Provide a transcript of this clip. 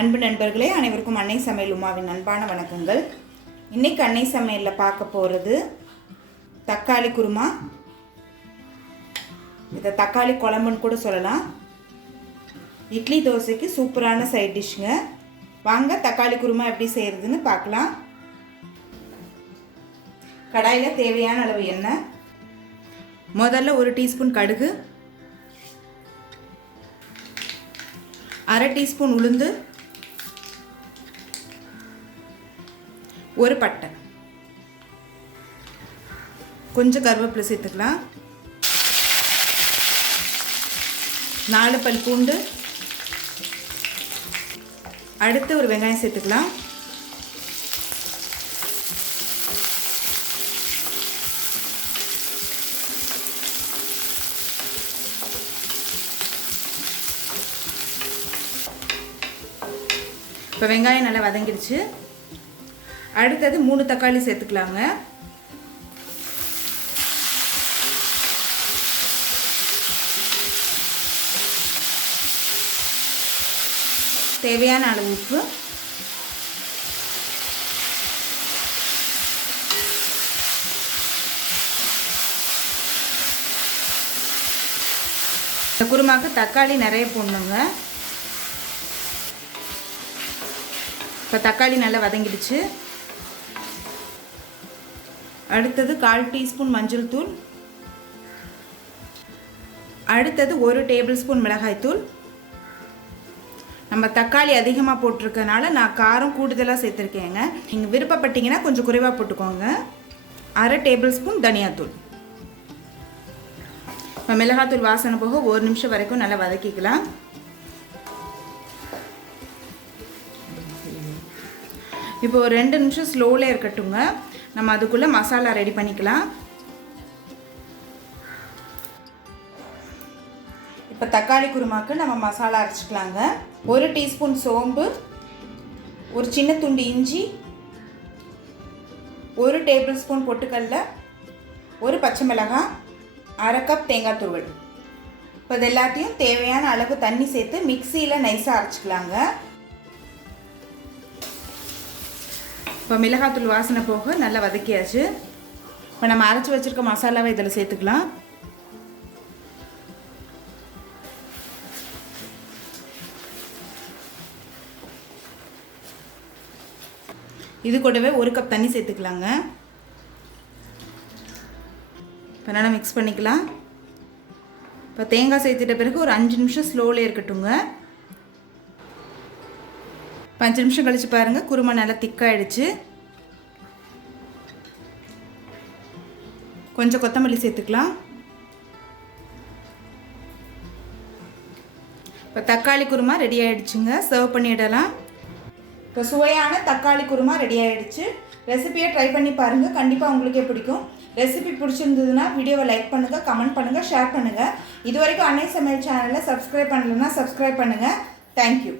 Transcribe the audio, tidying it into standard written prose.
அன்பு நண்பர்களே, அனைவருக்கும் அன்னை சமையல் உமாவின் அன்பான வணக்கங்கள். இன்றைக்கி அன்னை சமையலில் பார்க்க போகிறது தக்காளி குருமா. இதை தக்காளி குழம்புன்னு கூட சொல்லலாம். இட்லி தோசைக்கு சூப்பரான சைட் டிஷ்ஷுங்க. வாங்க தக்காளி குருமா எப்படி செய்கிறதுன்னு பார்க்கலாம். கடாயில் தேவையான அளவு எண்ணெய், முதல்ல 1 டீஸ்பூன் கடுகு, 1/2 டீஸ்பூன் உளுந்து, 1 பட்டை, கொஞ்சம் கருவேப்பிலை சேர்த்துக்கலாம், 4 பல் பூண்டு, அடுத்து ஒரு வெங்காயம் சேர்த்துக்கலாம், இப்போ வெங்காயம் நல்லா வதங்கிடுச்சு. அடுத்தது 3 தக்காளி சேர்த்துக்கலாங்க. தேவையான அளவு உப்பு, இந்த குருமாக்கு தக்காளி நிறைய போடணுங்க. இப்போ தக்காளி நல்லா வதங்கிடுச்சு. அடுத்தது 1/4 டீஸ்பூன் மஞ்சள் தூள், அடுத்தது 1 டேபிள் ஸ்பூன் மிளகாய் தூள். நம்ம தக்காளி அதிகமாக போட்டிருக்கனால நான் காரம் கூடுதலாக சேர்த்துருக்கேங்க. நீங்கள் விருப்பப்பட்டீங்கன்னா கொஞ்சம் குறைவாக போட்டுக்கோங்க. 1/2 டேபிள் ஸ்பூன் தனியாத்தூள். இப்போ மிளகாத்தூள் வாசனை போக 1 நிமிஷம் வரைக்கும் நல்லா வதக்கிக்கலாம். இப்போ ஒரு 2 நிமிஷம் ஸ்லோவில் இருக்கட்டுங்க. நம்ம அதுக்குள்ளே மசாலா ரெடி பண்ணிக்கலாம். இப்போ தக்காளி குருமாக்கு நம்ம மசாலா அரைச்சிக்கலாங்க. 1 டீஸ்பூன் சோம்பு, ஒரு சின்ன துண்டு இஞ்சி, 1 டேபிள் ஸ்பூன் பொட்டுக்கடலை, 1 பச்சை மிளகாய், 1/2 கப் தேங்காய் துருவல். இப்போ இது எல்லாத்தையும் தேவையான அளவு தண்ணி சேர்த்து மிக்சியில் நைஸாக அரைச்சிக்கலாங்க. இப்போ மிளகாத்தூள் வாசனை போக நல்லா வதக்கியாச்சு. இப்போ நம்ம அரைச்சி வச்சுருக்க மசாலாவை இதில் சேர்த்துக்கலாம். இது கூடவே 1 கப் தண்ணி சேர்த்துக்கலாங்க. இப்போ நல்லா மிக்ஸ் பண்ணிக்கலாம். இப்போ தேங்காய் சேர்த்துட்ட பிறகு ஒரு 5 நிமிஷம் ஸ்லோவில் இருக்கட்டுங்க. 5 நிமிஷம் கழித்து பாருங்கள், குருமா நல்லா திக்காயிடுச்சு. கொஞ்சம் கொத்தமல்லி சேர்த்துக்கலாம். இப்போ தக்காளி குருமா ரெடி ஆகிடுச்சுங்க. சர்வ் பண்ணிடலாம். இப்போ சுவையான தக்காளி குருமா ரெடி ஆகிடுச்சு. ரெசிபியை ட்ரை பண்ணி பாருங்கள், கண்டிப்பாக உங்களுக்கே பிடிக்கும். ரெசிபி பிடிச்சிருந்ததுன்னா வீடியோவை லைக் பண்ணுங்கள், கமெண்ட் பண்ணுங்கள், ஷேர் பண்ணுங்கள். இது வரைக்கும் அன்னை சமையல் சேனலை சப்ஸ்கிரைப் பண்ணலைன்னா சப்ஸ்கிரைப் பண்ணுங்கள். தேங்க்யூ.